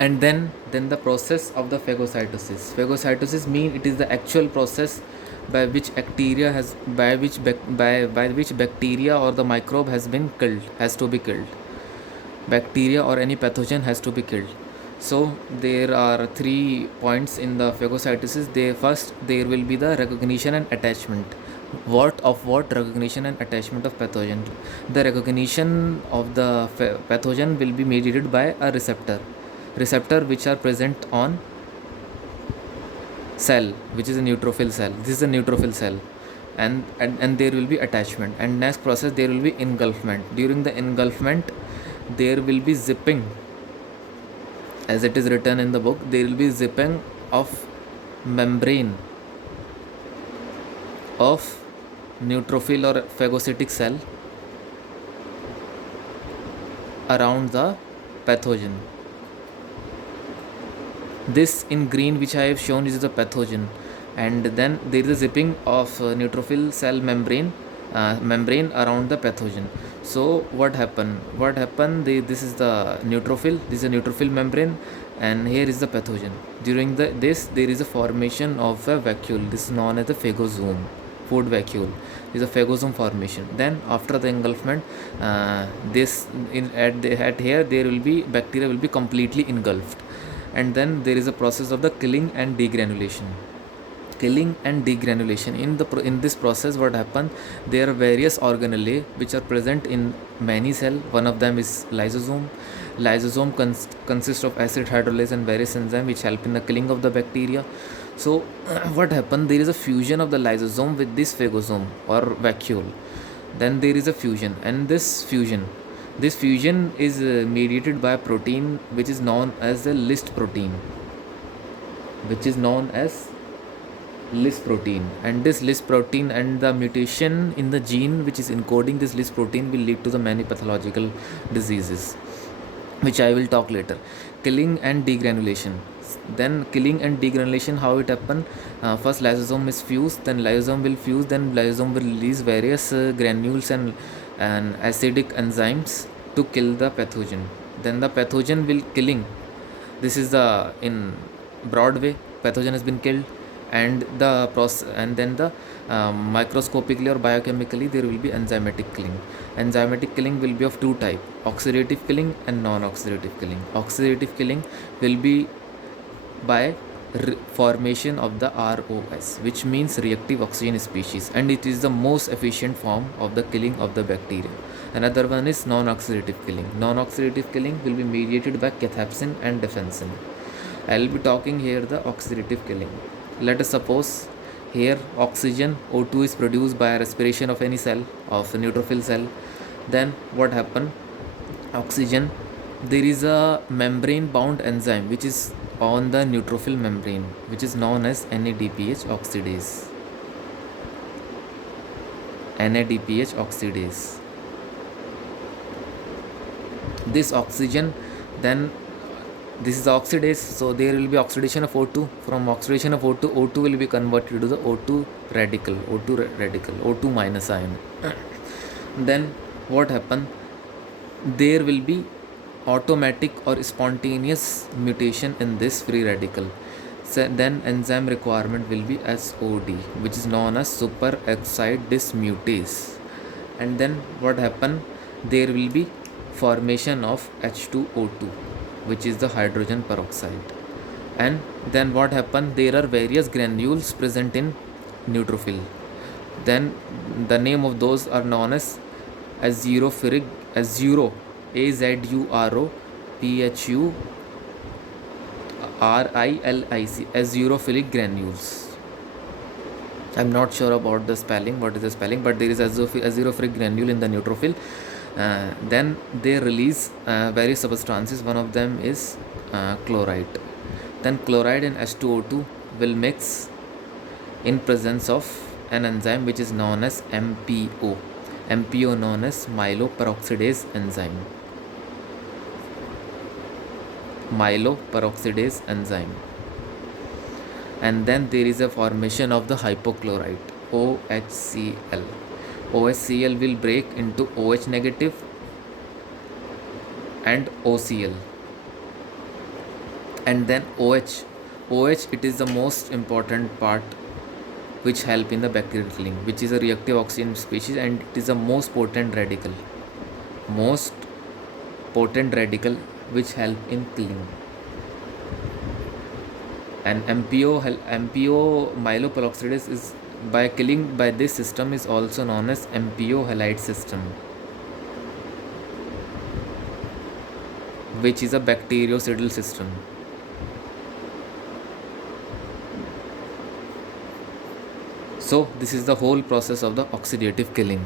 And then the process of the phagocytosis mean it is the actual process by which bacteria has by which bacteria or the microbe has to be killed. Bacteria or any pathogen has to be killed. So there are 3 points in the phagocytosis. First there will be the recognition and attachment. What recognition and attachment of pathogen? The recognition of the pathogen will be mediated by a receptor which are present on cell, which is a neutrophil cell. This is a neutrophil cell. And there will be attachment, and next process there will be engulfment. During the engulfment there will be zipping, as it is written in the book. There will be zipping of membrane of neutrophil or phagocytic cell around the pathogen. This in green which I have shown is the pathogen, and then there is a zipping of neutrophil cell membrane around the pathogen. So what happened, this is the neutrophil, this is a neutrophil membrane, and here is the pathogen. During this there is a formation of a vacuole. This is known as the phagosome, food vacuole. This is a phagosome formation. Then after the engulfment, at here there will be bacteria will be completely engulfed, and then there is a process of the killing and degranulation. In this process, what happens, there are various organelles which are present in many cell. One of them is lysosome consists of acid hydrolase and various enzymes which help in the killing of the bacteria. So what happens, there is a fusion of the lysosome with this phagosome or vacuole. Then there is a fusion, and this fusion is mediated by a protein which is known as the List protein, and this List protein and the mutation in the gene which is encoding this List protein will lead to the many pathological diseases, which I will talk later. Killing and degranulation. Then killing and degranulation, how it happen? First lysosome is fused, then lysosome will release various granules and acidic enzymes to kill the pathogen. Then the pathogen will killing. This is the in broad way, pathogen has been killed, and the process, and then the microscopically or biochemically there will be enzymatic killing. Enzymatic killing will be of two type: oxidative killing and non-oxidative killing. Oxidative killing will be by formation of the ROS, which means reactive oxygen species, and it is the most efficient form of the killing of the bacteria. Another one is non-oxidative killing. Non-oxidative killing will be mediated by cathepsin and defensin. I will be talking here the oxidative killing. Let us suppose here oxygen O2 is produced by respiration of any cell, of a neutrophil cell. Then what happen? Oxygen, there is a membrane bound enzyme which is on the neutrophil membrane, which is known as NADPH oxidase. NADPH oxidase. This oxygen, then this is the oxidase, so there will be oxidation of O2. From oxidation of O2 will be converted to the O2 radical, O2 minus ion. Then what happen? There will be automatic or spontaneous mutation in this free radical. So then enzyme requirement will be SOD, which is known as superoxide dismutase. And then what happen? There will be formation of H2O2, which is the hydrogen peroxide. And then what happen? There are various granules present in neutrophil. Then the name of those are known as azurophilic, azuro, azurophilic granules. I'm not sure about the spelling, what is the spelling, but there is azurophilic granule in the neutrophil. Then they release various substances. One of them is chloride. Then chloride and H2O2 will mix in presence of an enzyme which is known as MPO. MPO known as myeloperoxidase enzyme. Myeloperoxidase enzyme. And then there is a formation of the hypochlorite, OHCl. OHCl will break into OH negative and OCl. And then OH, it is the most important part which help in the bacterial killing, which is a reactive oxygen species, and it is the most potent radical which help in killing. And MPO myeloperoxidase is by killing by this system is also known as MPO halide system, which is a bactericidal system. So this is the whole process of the oxidative killing.